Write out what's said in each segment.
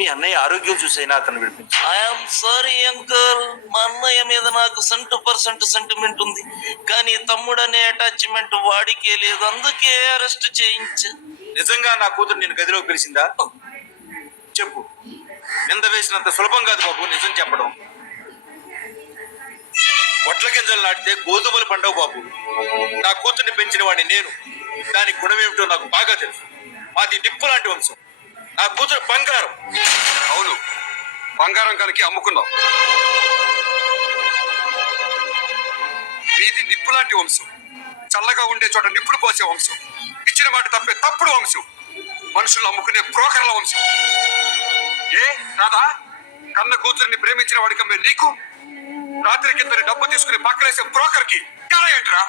మీ అన్నయ్య ఆరోగ్యం చూసైనా అతను విడిపించు. ఐఎమ్ సారీ అంకుల్, మా అన్నయ్య మీద నాకు 100% సెంటిమెంట్ ఉంది, కానీ తమ్ముడనే అటాచ్మెంట్ వాడికే లేదు, అందుకే అరెస్ట్ చేయించు. నిజంగా నా కూతురు నేను గదిలోకి పిలిచిందా? చెప్పు. నింద వేసినంత సులభం కాదు బాబు నిజం చెప్పడం. వడ్ల గింజలు నాటితే గోధుమలు పండవు బాబు. నా కూతుర్ని పెంచిన వాడిని నేను. దాని గుణమేమిటో నాకు బాగా తెలుసు. మాది నిప్పు లాంటి వంశం. నా కూతురు బంగారం. అవును, బంగారం కనుక అమ్ముకున్నావు. నీది నిప్పు లాంటి వంశం, చల్లగా ఉండే చోట నిప్పులు పోసే వంశం, ఇచ్చిన మాట తప్పే తప్పుడు వంశం, మనుషులు అమ్ముకునే బ్రోకర్ల వంశం. ఏ కాదా? కన్న కూతురిని ప్రేమించిన వాడికి అమ్మే నీకు, రాత్రి కింద డబ్బు తీసుకుని పక్కలేసే బ్రోకర్ కి తేడా ఏంట్రా?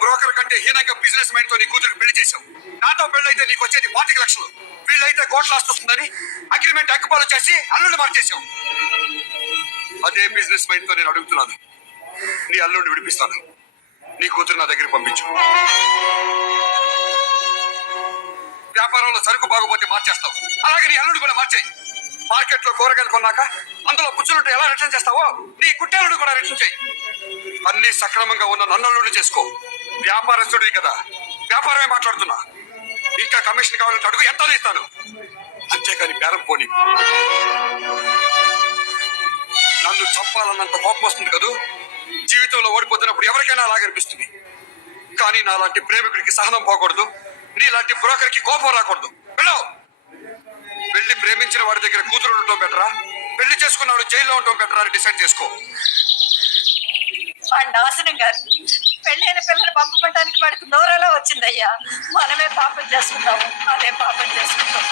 బ్రోకర్ కంటే హీనంగా బిజినెస్ మైండ్ తో నీ కూతురికి పెళ్లి చేశావు. నాతో పెళ్ళైతే నీకు వచ్చేది 25 లక్షలు, వీళ్ళైతే కోట్ల ఆస్తి వస్తుందని అగ్రిమెంట్ అక్కుపాలు చేసి అల్లుడిని మార్చేశావు. అదే బిజినెస్ మైండ్ తో నేను అడుగుతున్నాను, నీ అల్లుడిని విడిపిస్తాను, నీ కూతురు నా దగ్గరికి పంపించు. వ్యాపారంలో సరుకు బాగుపోతే మార్చేస్తావు, అలాగే నీ అల్లుడు కూడా మార్చేయి. మార్కెట్ లో కూరగాయలు కొన్నాక అందులో పుచ్చులుంటే ఎలా రిటర్న్ చేస్తావో నీ కుట్టేలుడు కూడా రిటర్న్ చేయి. అన్ని సక్రమంగా ఉన్న నన్నల్లుడిని చేసుకో. వ్యాపారస్తుడివి కదా, వ్యాపారమే మాట్లాడుతున్నా. ఇంకా కమిషన్ కావాలంటే అడుగు, ఎంత ఇస్తాను, అంతేకాని బేరం పోని. నన్ను చంపాలన్నంత కోపం వస్తుంది కదూ. జీవితంలో ఓడిపోతున్నప్పుడు ఎవరికైనా అలాగనిపిస్తుంది, కానీ నాలాంటి ప్రేమికుడికి సహనం పోకూడదు, నీలాంటి బ్రోకర్కి కోపం రాకూడదు. పెళ్లి ప్రేమించిన వాడి దగ్గర కూతురు ఉండటం బెటరా, పెళ్లి చేసుకున్నవాడు జైల్లో ఉండటం బెటరా అని డిసైడ్ చేసుకో. నాశనం గారు, పెళ్ళైన పిల్లలు పంపడానికి వాడికి నోరలో వచ్చిందయ్యా. మనమే పాపం చేసుకుంటాము, అదే పాపం చేసుకుంటాం.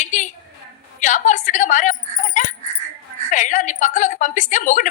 ఏంటి వ్యాపారస్తుడిగా మారే పెళ్ళాన్ని పక్కలోకి పంపిస్తే మొగుడు